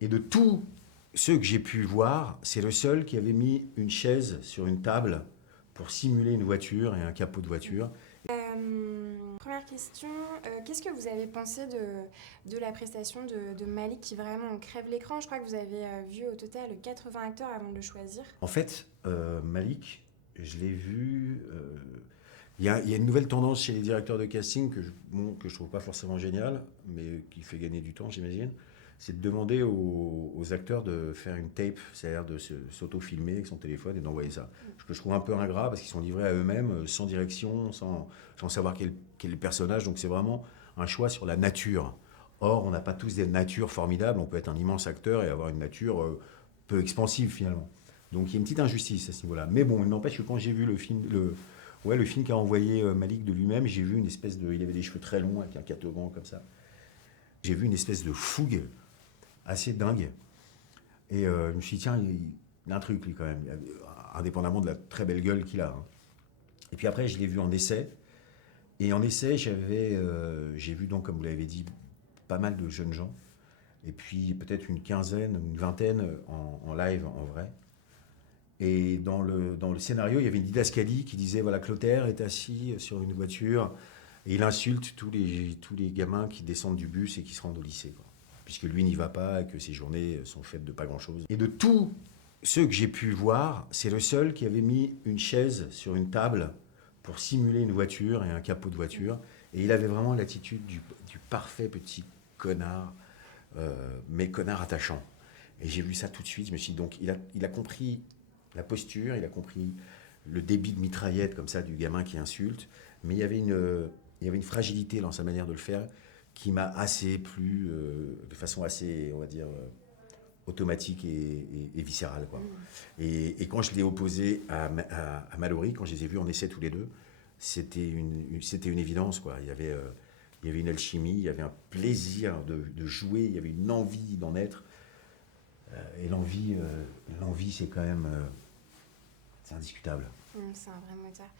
Et de tous ceux que j'ai pu voir, c'est le seul qui avait mis une chaise sur une table pour simuler une voiture et un capot de voiture. Première question, qu'est-ce que vous avez pensé de la prestation de Malik qui vraiment crève l'écran? Je crois que vous avez vu au total 80 acteurs avant de le choisir. En fait, Malik, je l'ai vu. Il y a une nouvelle tendance chez les directeurs de casting que je trouve pas forcément géniale, mais qui fait gagner du temps, j'imagine. C'est de demander aux acteurs de faire une tape, c'est-à-dire de s'auto-filmer avec son téléphone et d'envoyer ça. Ce que je trouve un peu ingrat parce qu'ils sont livrés à eux-mêmes, sans direction, sans savoir quel est le personnage. Donc c'est vraiment un choix sur la nature. Or, on n'a pas tous des natures formidables. On peut être un immense acteur et avoir une nature peu expansive finalement. Donc il y a une petite injustice à ce niveau-là. Mais bon, il n'empêche que quand j'ai vu le film qu'a envoyé Malik de lui-même, j'ai vu une espèce de. Il avait des cheveux très longs avec un catogan comme ça. J'ai vu une espèce de fougue assez dingue. Et je me suis dit, tiens, il a un truc lui quand même, indépendamment de la très belle gueule qu'il a, hein. Et puis après, je l'ai vu en essai. Et en essai, j'ai vu donc, comme vous l'avez dit, pas mal de jeunes gens. Et puis peut-être une quinzaine, une vingtaine en live, en vrai. Et dans le scénario, il y avait une didascalie qui disait voilà, Clotaire est assis sur une voiture et il insulte tous les gamins qui descendent du bus et qui se rendent au lycée, quoi. Puisque lui n'y va pas et que ses journées sont faites de pas grand-chose. Et de tous ceux que j'ai pu voir, c'est le seul qui avait mis une chaise sur une table pour simuler une voiture et un capot de voiture. Et il avait vraiment l'attitude du parfait petit connard, mais connard attachant. Et j'ai vu ça tout de suite. Je me suis dit, donc, il a compris la posture, il a compris le débit de mitraillette comme ça du gamin qui insulte, mais il y avait une fragilité dans sa manière de le faire qui m'a assez plu de façon assez, on va dire, automatique et viscérale, quoi. Et quand je l'ai opposé à Mallory, quand je les ai vus en essai tous les deux, c'était une évidence, quoi. Il y avait une alchimie, il y avait un plaisir de jouer, il y avait une envie d'en être. Et l'envie c'est quand même c'est indiscutable. C'est un vrai moteur.